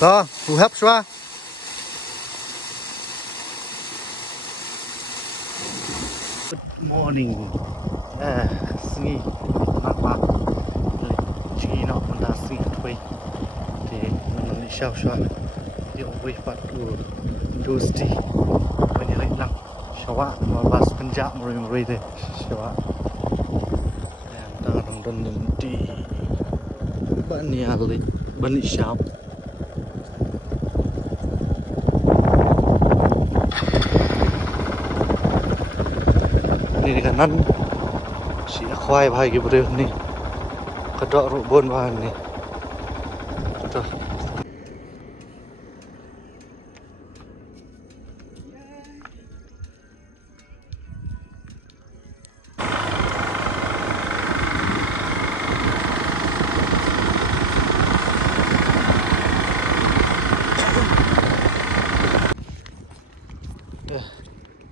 So, who helps you? Good morning. Singi mak chính nó mình đã sinh thôi thì mình đi sao sao đi over phát Tuesday mình đi lăng sao mà bus Punjab rồi thế sao đang đang đi bạn nhà lịch bạn đi sao ini kanan si khoai bhai cái bữa này cái đọ rượu buôn vào này rồi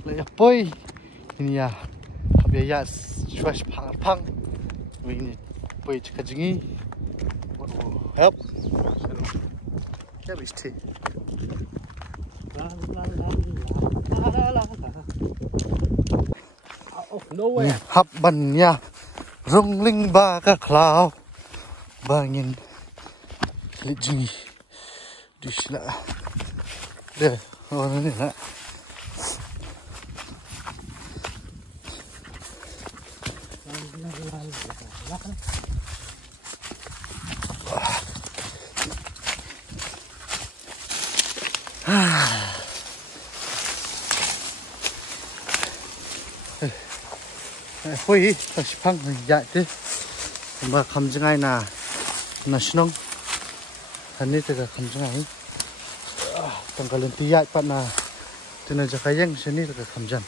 lấy bơi ini ya biaya fresh pang ini bơi ke jingi help ya bisti hấp bần nha rung linh ba các cloud ba nghìn lịch gì đi lại đây rồi này lại Hui, kasi pang ya te, ma kamjungai na national, hani te ka kamjungai, tanggalin tiyak pat na, tina jakayang sini te ka kamjan.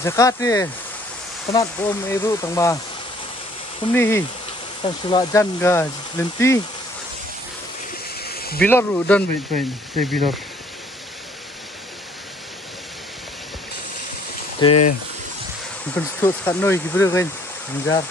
Jakarta, penat bom itu tangba, kumni, tang sulak jan ga lenti, bilar dan bilar, te, mungkin tuh sekarang noi gitu kan, menjar.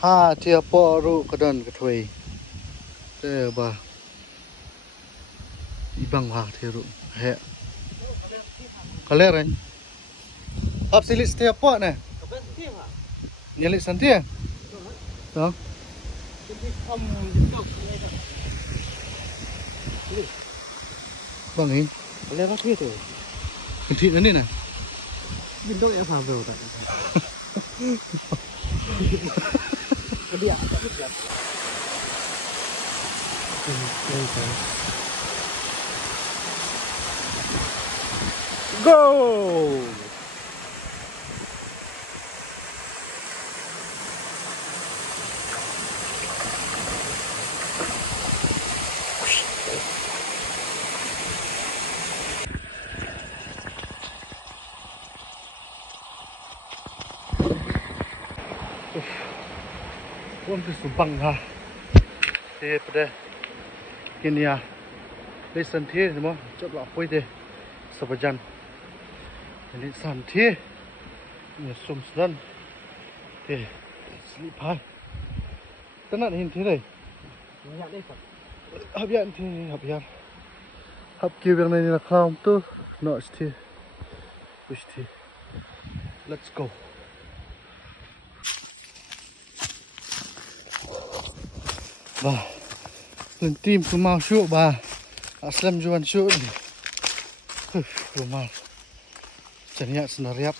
Ha tia po ru kadan katway te ba ibang ha te ru he kaler anh ap silit tia po ne nyelit santia đó bang ini kaler apa itu kentit ini ne window ya apa betul Go! Pun tu subang ha. Pada kini ya. Listen thie semua. Cot lah poi deh. Sebajan. Ini santai. Ini sumslan. Deh. Sleep high. Tenat hin thie deh. Habian thie habian. Hab kêu yang này là không tu. Nọ thie. Wish thie. Let's go. Và lần tim của mau sụp bà aslam juan sụp rumah chẳng nhạc sân riap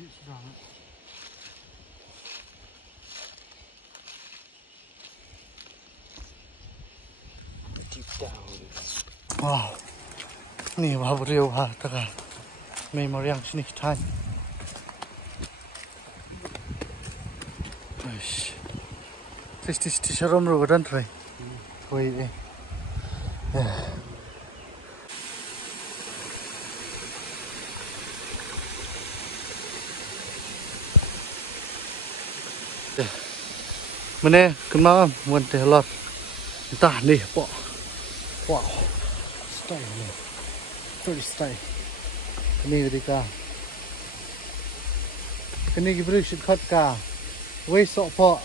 Deep down. Wow. Ni wah beriau wah taka. Memoriang sini kita. Aish. Tis sharom ro dan try. Koi eh. Mana kena mun teh lot. Entah nih, po. Wow. Stay nih. Very stay. Ini ketika. Kini gibru shortcut ka. Wei sok po.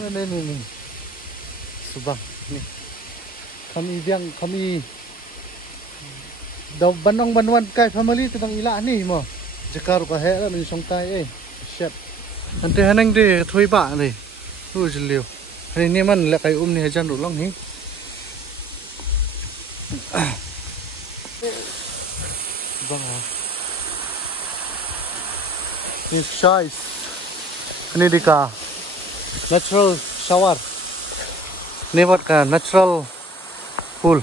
Ini. Subang nih. Kami daw banong banuan kai family tentang ila ni mo. Jakar ka he ni song tai eh. Shit. Nanti hanang de thui ba ni. Ui liu. Hari ni man la kai ni hajan ru long ni. Bang. Ni size. Ini dika natural shower. Ni buat ka natural pool.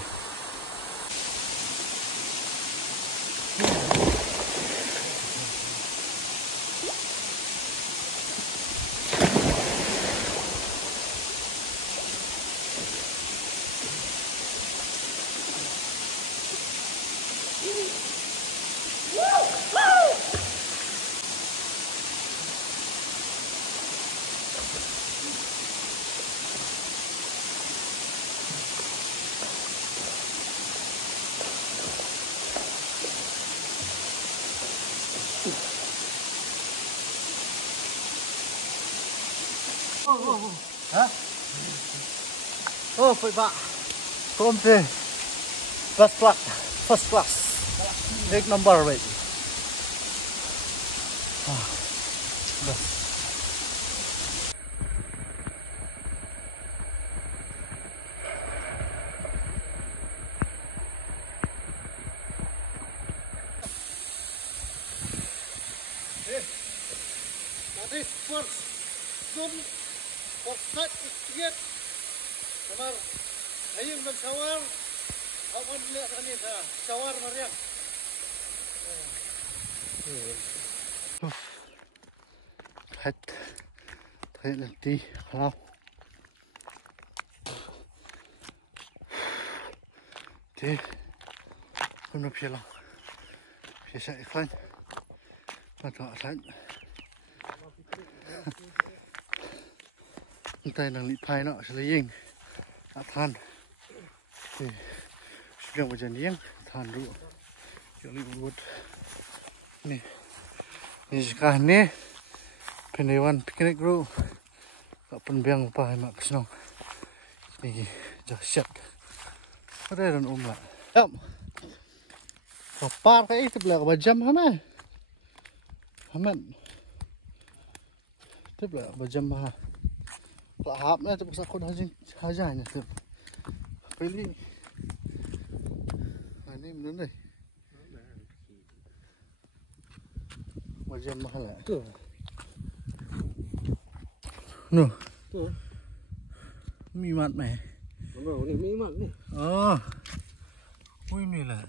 Hả? Oh, phải bạ. Tôm tê. First class. Big number vậy. This first zoom of cut is yet. Kamar, ayun man shower. Awan lihat ni sa shower Maria. Hết thấy là đi không thế không được phía lòng phía chạy khăn và thọ sẵn tay đang lị phai nọ sẽ lấy yên than thì chuyện của chân yên than rượu chuyện lị bút nè nè cả nè Pendewan picnic bro, penbiang apa mak senang. Ini dahsyat. Ada dan lah. Yap. Kapar kayak itu belah bajam mana? Aman. Itu belah bajam mana? Lahap na tu pasal kau hajanya tu. Pilih. Ini mana ni? Bajam mahal tu. Nuh, tuh, mì mặn này. Đúng rồi, này mì mặn này. Ui mì là.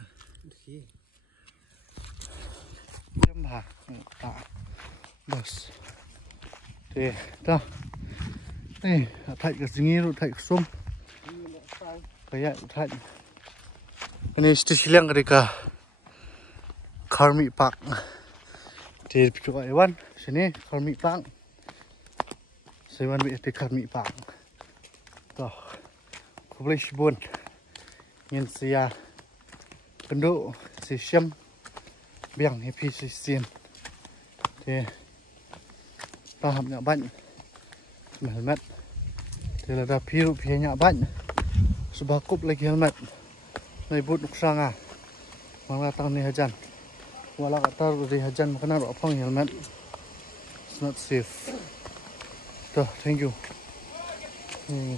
Chấm hạt, tạ, bớt. Thế, ta, đây, thay cái gì rồi thay cái sôm. Cái gì thay. Cái này chỉ liang cái cả. Karmi Park. Thì chỗ ấy văn, sini Karmi Park. Saya want to take me back. Toh, kau boleh shibun. Yang saya penduk si Syam biang happy si Sian. Thì tahap nhạc bánh helmet. Thì là đạp hiu phía nhạc bánh. Sebab kup lagi helmet. Nai but nuksang ah. Malah tahun ni hajan. Walau kata di hajan kena ropong helmet. It's not safe. Thank you.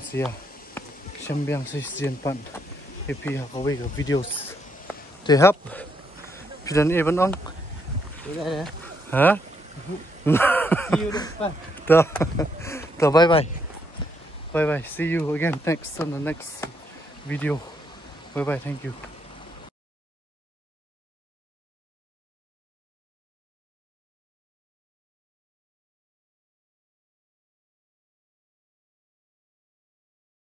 Sia Syam biang si Sian pan happy hakawai videos. They help Pidan even on. Đây. Hả? See you next time. So bye bye. Bye bye. See you again next on the next video. Bye bye. Thank you.